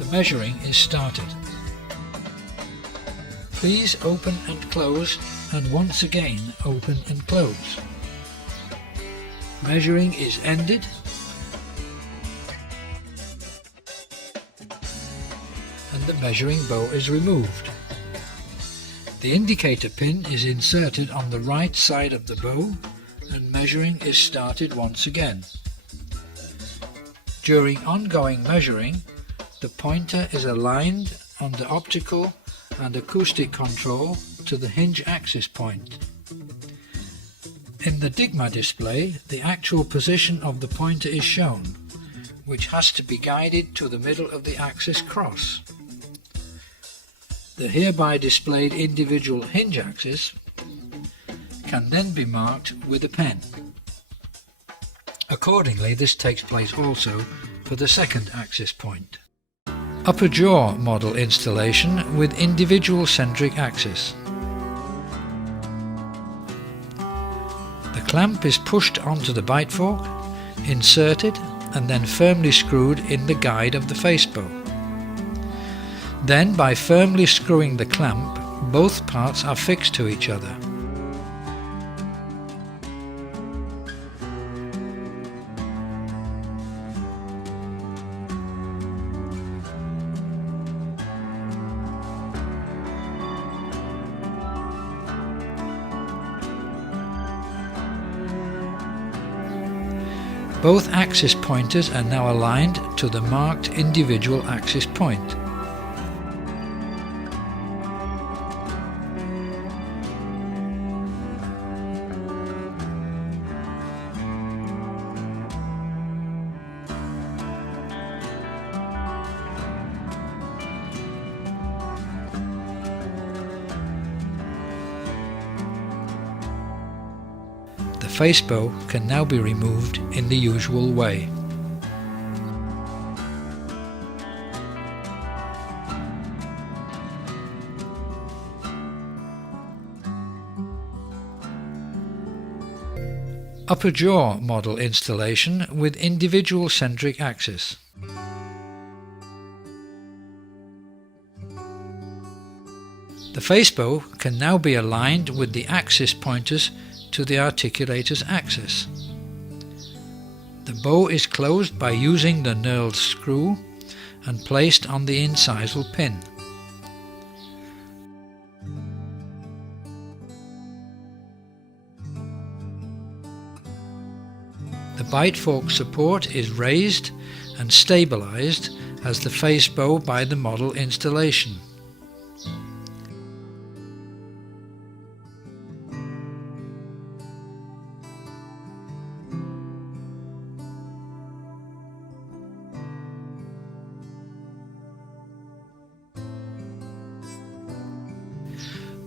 The measuring is started. Please open and close, and once again open and close. Measuring is ended. And the measuring bow is removed. The indicator pin is inserted on the right side of the bow, and measuring is started once again. During ongoing measuring, the pointer is aligned on the optical and acoustic control to the hinge axis point. In the Digma display, the actual position of the pointer is shown, which has to be guided to the middle of the axis cross. The hereby displayed individual hinge axis can then be marked with a pen. Accordingly, this takes place also for the second axis point. Upper jaw model installation with individual centric axis. The clamp is pushed onto the bite fork, inserted and then firmly screwed in the guide of the face bow. Then, by firmly screwing the clamp, both parts are fixed to each other. Both axis pointers are now aligned to the marked individual axis point. The face bow can now be removed in the usual way. Upper jaw model installation with individual centric axis. The face bow can now be aligned with the axis pointers to the articulator's axis. The bow is closed by using the knurled screw and placed on the incisal pin. The bite fork support is raised and stabilized as the face bow by the model installation.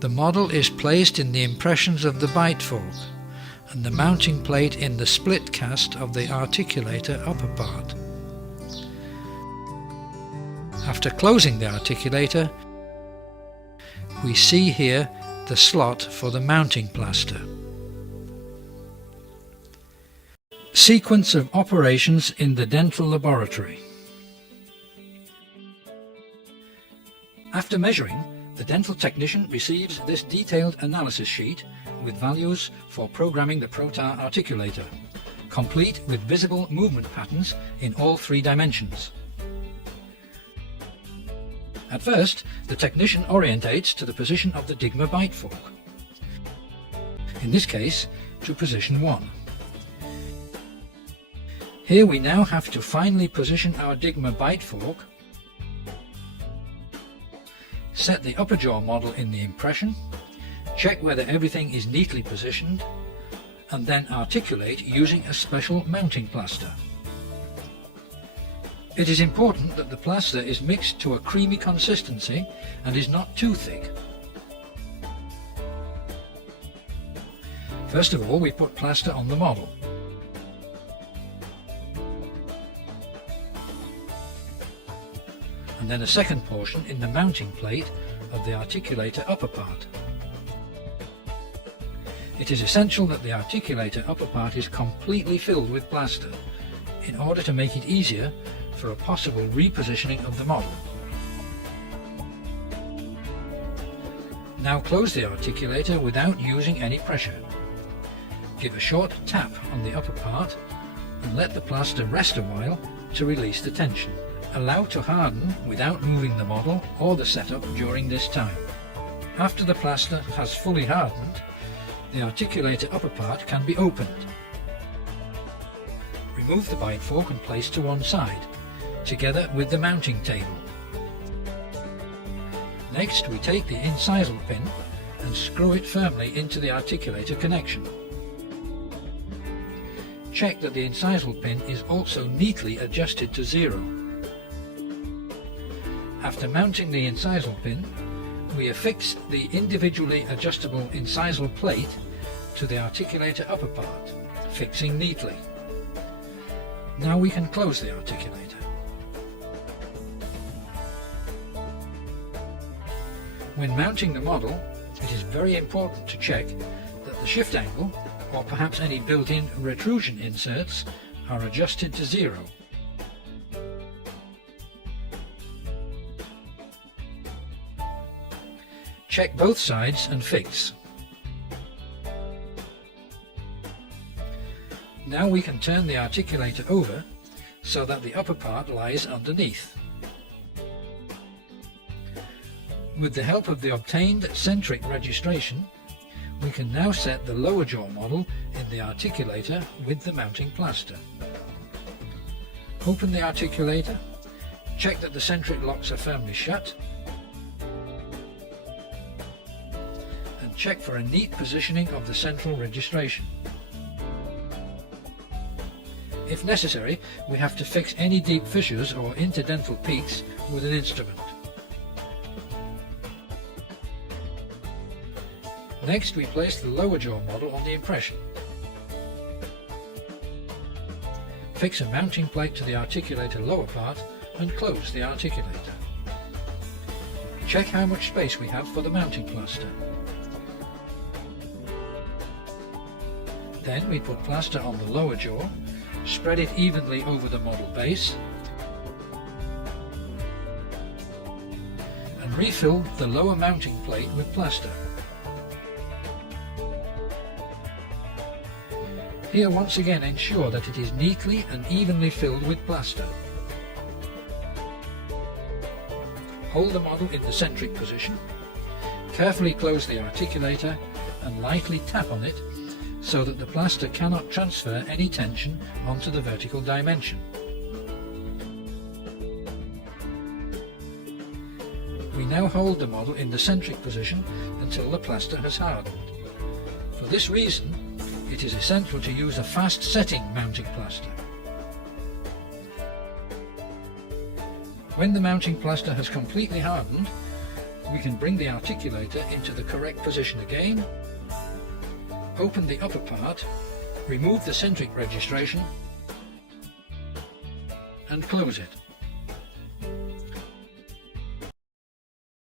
The model is placed in the impressions of the bite fork and the mounting plate in the split cast of the articulator upper part. After closing the articulator, we see here the slot for the mounting plaster. Sequence of operations in the dental laboratory. After measuring, the dental technician receives this detailed analysis sheet with values for programming the Protar articulator, complete with visible movement patterns in all 3 dimensions. At first, the technician orientates to the position of the Digma bite fork, in this case to position 1. Here we now have to finally position our Digma bite fork, set the upper jaw model in the impression, check whether everything is neatly positioned, and then articulate using a special mounting plaster. It is important that the plaster is mixed to a creamy consistency and is not too thick. First of all, we put plaster on the model. And then a second portion in the mounting plate of the articulator upper part. It is essential that the articulator upper part is completely filled with plaster in order to make it easier for a possible repositioning of the model. Now close the articulator without using any pressure. Give a short tap on the upper part and let the plaster rest a while to release the tension. Allow to harden without moving the model or the setup during this time. After the plaster has fully hardened, the articulator upper part can be opened. Remove the bite fork and place to one side, together with the mounting table. Next we take the incisal pin and screw it firmly into the articulator connection. Check that the incisal pin is also neatly adjusted to 0. After mounting the incisal pin, we affix the individually adjustable incisal plate to the articulator upper part, fixing neatly. Now we can close the articulator. When mounting the model, it is very important to check that the shift angle, or perhaps any built-in retrusion inserts, are adjusted to 0. Check both sides and fix. Now we can turn the articulator over so that the upper part lies underneath. With the help of the obtained centric registration, we can now set the lower jaw model in the articulator with the mounting plaster. Open the articulator, check that the centric locks are firmly shut, and check for a neat positioning of the central registration. If necessary, we have to fix any deep fissures or interdental peaks with an instrument. Next we place the lower jaw model on the impression. Fix a mounting plate to the articulator lower part and close the articulator. Check how much space we have for the mounting plaster. Then we put plaster on the lower jaw, spread it evenly over the model base, and refill the lower mounting plate with plaster. Here once again ensure that it is neatly and evenly filled with plaster. Hold the model in the centric position, carefully close the articulator and lightly tap on it so that the plaster cannot transfer any tension onto the vertical dimension. We now hold the model in the centric position until the plaster has hardened. For this reason, it is essential to use a fast-setting mounting plaster. When the mounting plaster has completely hardened, we can bring the articulator into the correct position again, open the upper part, remove the centric registration, and close it.